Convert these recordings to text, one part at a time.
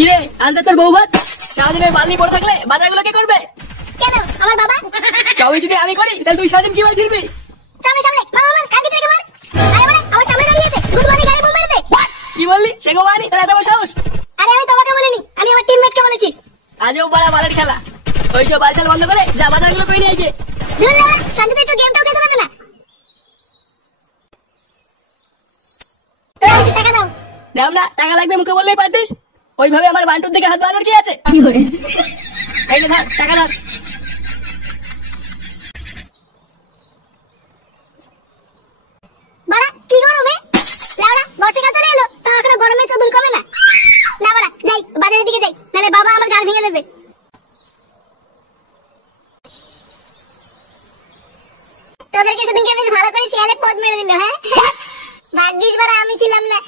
কিরে আনতে তোর বউ ভাত সারাদিন ওই বালনি পড়ে থাকলে বাজারগুলো কে করবে? কেন আমার বাবা? সবই যদি আমি করি তাহলে তুই সারাদিন কি বলছিস? সামনে সামনে বাবা আমার কাকে থেকে মার। আরে মানে আমার সামনে দাঁড়িয়ে আছে গুড মর্নিং গাড়ি বোম মেরে দে। কি বললি? সে গো মানি তোর এত বড় সাহস? আরে আমি তোমাকে বলিনি, আমি আমার টিমমেটকে বলেছি। আজও বড় বালের খেলা। ওইসব বালছাল বন্ধ করে যা বাজারগুলো করে নিয়ে আইছে। ধুর না শান্তিতে একটু গেমটাও খেলতে পারবে না। এই টাকা দাও। দাম না, টাকা লাগবে মুখে বললেই পারতিস। ওইভাবে আমার বান্টুর দিকে হাত বাড়ানোর কি আছে? এই নে ধর টাকা ধর। বাড়া কি গরমে লাউড়া বর্ষাকাল চলে এলো তা এখনো গরমে চদুল কমে না। না বাড়া যাই বাজারের দিকে যাই, নাহলে বাবা আমার গাল ভেঙে দেবে। তোদেরকে সেদিনকে বেশ ভালো করে শিয়ালে পদ মেরে দিল। হ্যাঁ ভাগ্যিস বাড়া আমি ছিলাম না।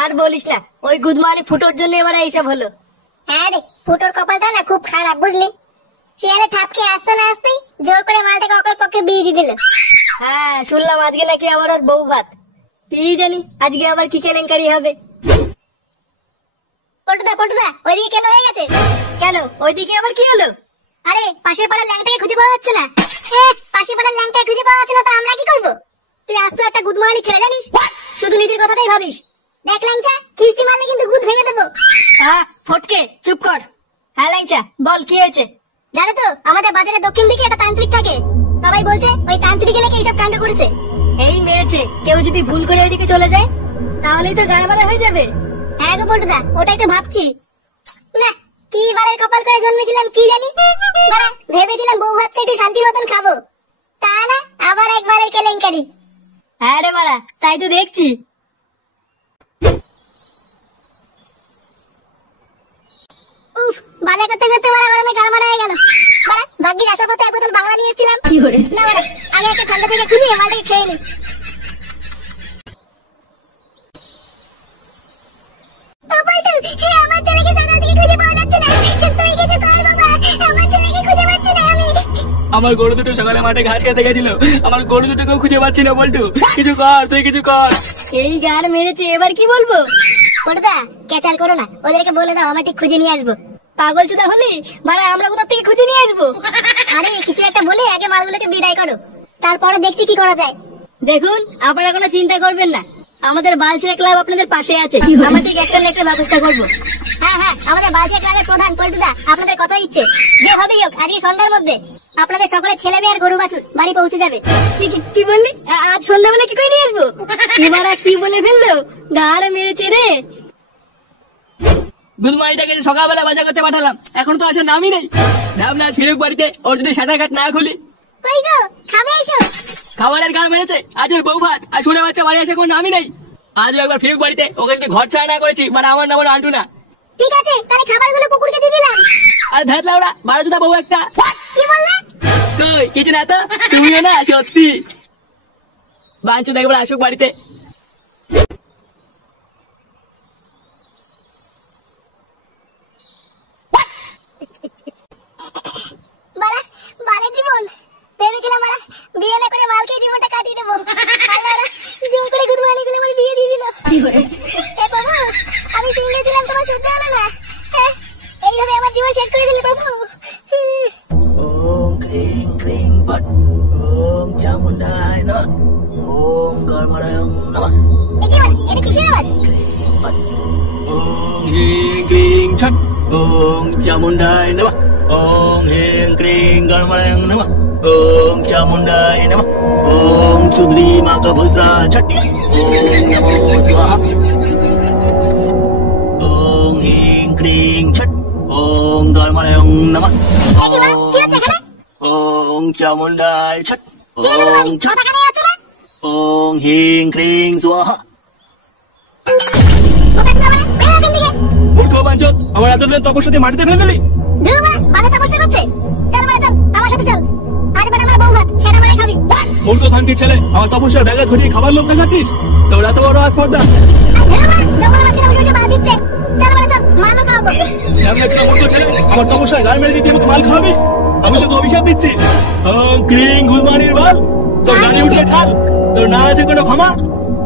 আর বলিস না, ওই গুদমানি ফুটোর জন্য এবার এইসব হলো। হ্যাঁ রে ফুটোর কপালটা না খুব খারাপ বুঝলি। শিয়ালে ঠাপকে আসতে না আসতেই জোর করে মালটাকে অকল পক্ষে বিয়ে দিয়ে দিল। হ্যাঁ শুনলাম আজকে নাকি আবার ওর বউ ভাত। কি জানি আজকে আবার কি কেলেঙ্কারি হবে। পটুদা ওইদিকে কেন হয়ে গেছে? কেন ওইদিকে আবার কি হলো? আরে পাশের পাড়ার ল্যাংটাকে খুঁজে পাওয়া যাচ্ছে না। পাশের পাড়ার ল্যাংটাকে খুঁজে পাওয়া যাচ্ছে না তো আমরা কি করবো? তুই আজ তো একটা গুদমানি ছেলে জানিস, শুধু নিজের কথাটাই ভাবিস। দেখ ল্যাংচা কিস্তি মারলে কিন্তু গুদ ভেঙে দেবো। হ্যাঁ ফটকে চুপ কর। হ্যাঁ ল্যাংচা বল কি হয়েছে? জানো তো আমাদের বাজারের দক্ষিণ দিকে একটা তান্ত্রিক থাকে, সবাই বলছে ওই তান্ত্রিকে নাকি এইসব কাণ্ড করেছে। এই মেরেছে, কেউ যদি ভুল করে ওইদিকে চলে যায় তাহলেই তো গাড়বাড়া হয়ে যাবে। হ্যাঁ গো পটুদা ওটাই তো ভাবছি। না কি বারের কপাল করে জন্মেছিলাম কি জানি। বাড়া ভেবেছিলাম বউ ভাতটা একটু শান্তি মতন খাবো, তা না আবার একবারের কেলেঙ্কারি। হ্যাঁ রে মারা তাই তো দেখছি। উফ বাজার করতে করতে বাড়া গরমে গাল মারা হয়ে গেল। বাড়া ভাগ্যিস আসার পথে এক বোতল বাংলা নিয়ে এসেছিলাম। না বাড়া আগে একটা ঠান্ডা থেকে খুঁজে মালটাকে খেয়ে নি। আমার ছেলেকে সকাল থেকে খুঁজে পাওয়া যাচ্ছে না, তুই কিছু কর বাবা, আমার ছেলেকে খুঁজে পাচ্ছি না আমি। আমার গরু দুটো সকালে মাঠে ঘাস খেতে গেছিল, আমার গরু দুটোকেও খুঁজে পাচ্ছি না। বলটু কিছু কর, তুই কিছু কর। এই গান মেরেছে, এবার কি বলবো? পটুদা ক্যাচাল করো না, ওদেরকে বলে দাও আমরা ঠিক খুঁজে নিয়ে আসবো। পাগল চোদা হলি মারা, আমরা কোথা থেকে খুঁজে নিয়ে আসবো? আরে কিছু একটা বলে আগে মালগুলোকে বিদায় করো, তারপরে দেখছি কি করা যায়। দেখুন আপনারা কোনো চিন্তা করবেন না, আমাদের বালছেড়া ক্লাব আপনাদের পাশে আছে। আমরা ঠিক একটা না একটা ব্যবস্থা করবো। হ্যাঁ আমাদের বালছেড়া ক্লাবের প্রধান পল্টুদা আপনাদের কথা ইচ্ছে যেভাবেই হোক আজকে সন্ধ্যার মধ্যে আপনাদের সকলের ছেলে মেয়ে আর গরু বাছুর বাড়ি পৌঁছে যাবে। কি বললি? আজ সন্ধ্যাবেলা কি করে নিয়ে আসবো? কি মারা কি বলে ফেললো, গাড়ে মেরেছে রে। গুদমাইটাকে সকালবেলা বাজার করতে পাঠালাম, এখন তো আসার নামই নেই। ভাবনা ফিরুক বাড়িতে, ওর যদি সাঁটার ঘাট না খুলি। কই গো খাবে এসো। খাবারের গান মেরেছে, আজ ওর বউ ভাত আর শুনে বাচ্চা বাড়ি আসে কোনো নামই নেই। আজও একবার ফিরুক বাড়িতে, ওকে যদি ঘর ছাড়া না করেছি মানে আমার নাম আন্টু না। ঠিক আছে তাহলে খাবারগুলো কুকুরকে দিয়ে দিলাম। আর ধ্যাত লাউড়া 12 বউ একটা। কি বললে? কই কিছু না তো, তুমিও না সত্যি। বাঞ্চু দেখবার আসুক বাড়িতে। বাড়া বালের জীবন, ভেবেছিলাম বাড়া বিয়ে না করে মালকে জীবনটা কাটিয়ে দেবো। আল্লাহরা জোর করে গুদমানি গুলো আমার বিয়ে দিয়ে দিল। এ বাবা আমি সিঙ্গেল ছিলাম, তোমার সহ্য হলো না। এইভাবে আমার জীবন শেষ করে দিলে প্রভু। ওম ক্রিং ক্রিং পট ওম চামুন্ডায় নমঃ ওম কর্মরায় নমঃ। দেখি বাড়া এটা কিসের আওয়াজ? ওম হিং ক্রিং ছট ওম চামুন্ডায় নমঃ ওম হিং ক্রিং কর্মরায় নমঃ ওম চামুন্ডায় নমঃ ওম চুদ্রি মাতা ভুসরা ছট ওম নমো স্বাহা ওম হিং ক্রিং ছট ওম কর্মরায় নমঃ দেখি বাড়া কি হচ্ছে এখানে? ওম চামুন্ডায় ছট কি হলো ওম গুদমানি? ছট কথা কানে যাচ্ছে না? ওম হিং ক্রিং স্বাহা। কোথায় ছিল বাড়া? বেরো এখান থেকে। মূর্খ বাঞ্চত, আমার এতদিন তপস্যা দিয়ে মাটিতে ফেলে দিলি। ধুর বাড়া বালে তপস্যা করছে। চল বাড়া চল আমার সাথে চল, আজ বাড়া আমার বউ ভাত সেটা বাড়া খাবি। মূর্খ খানকির ছেলে, আমার তপস্যার ব্যাঘাত ঘটিয়ে খাবার লোক দেখাচ্ছিস? তোর এত বড় আসপর্দা। আর ধুর বাড়া জঙ্গলের মাঝখানে বসে বসে বাড়া দিচ্ছে। চল বাড়া চল মালও খাওয়াবো। মূর্খ ছেলে, আমার তপস্যায় গায়ে মেরে দিতে মাল খাওয়াবি? আমি তোকে অভিশাপ দিচ্ছি। ক্রিং গুদমানির বল, তোর গাড়ি উঠে ছাল, তোর না আছে কোনো ক্ষমা।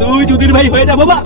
তুই চুদির ভাই হয়ে যা বাবা।